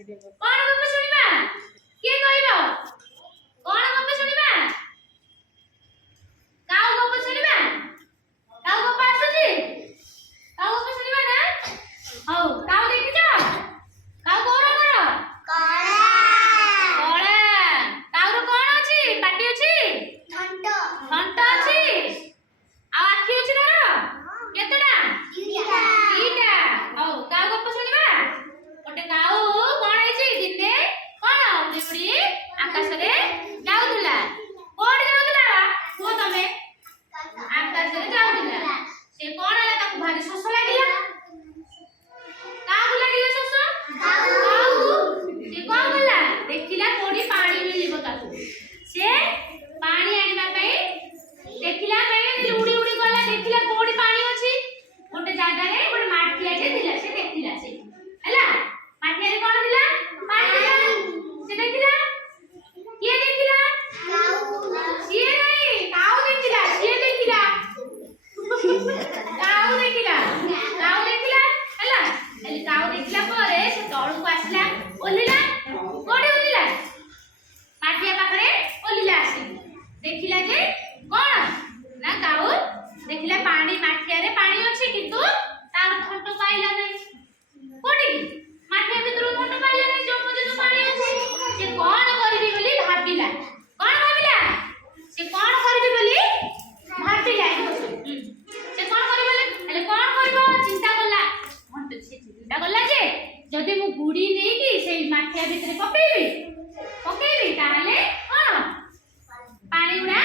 कोन गप सुनिबा के कहबो कोन गप सुनिबा काउ गप सुनिबा काउ गप आसुची काउ गप सुनिबा ना हौ काउ देखि जा काउ कोरा कोरा कोला काउ रो कोन अछि पाटी अछि घंटा अछि आ आखि अछि ना केतडा तीटा हौ काउ गप सुनिबा गोटे काउ कोन अछि दिने कोन उड़ी आकाश रे जाउतला कोड जाउतला को तमे आकाश रे जाउतला से कोन हला ताकू भारी शोष लागिला काउ लागिला शोष काउ से कोन गला देखिला कोडी पानी मिलिबो ताकू से पानी आनिबा पई देखिला पई उड़ी उड़ी गला देखिला कोडी पानी अछि गोटे जागा रे गोटे माटिया जे दिला से देखिला से हला माटिया रे कोन दिला पानी दिला से देखिला किए देखिला काउ सिए नहीं काउ देखिला सिए देखिला काउ देखिला हला एली काउ देखिला परे से तळु को आसला ओलिला कोडे ओलिला माटिया पाखरे ओलिला आसी देखिला जे कोन ना काउ देखिला पानी माटिया रे पानी अछि किंतु तार थंट पाइला नै कोडी माटिया भितर थंट पाइला नै जो मजे तो पानी अछि से कोन करबी बोली भाबिला कोन भाबिला से कोन करबी बोली भाबिला से कोन करबले हेले कोन करबो चिंता करला मन से चिंता करला जे जदी मु गुडी नै कि सेई माटिया भितर पकेइबी ताहाले कोन पानी उडा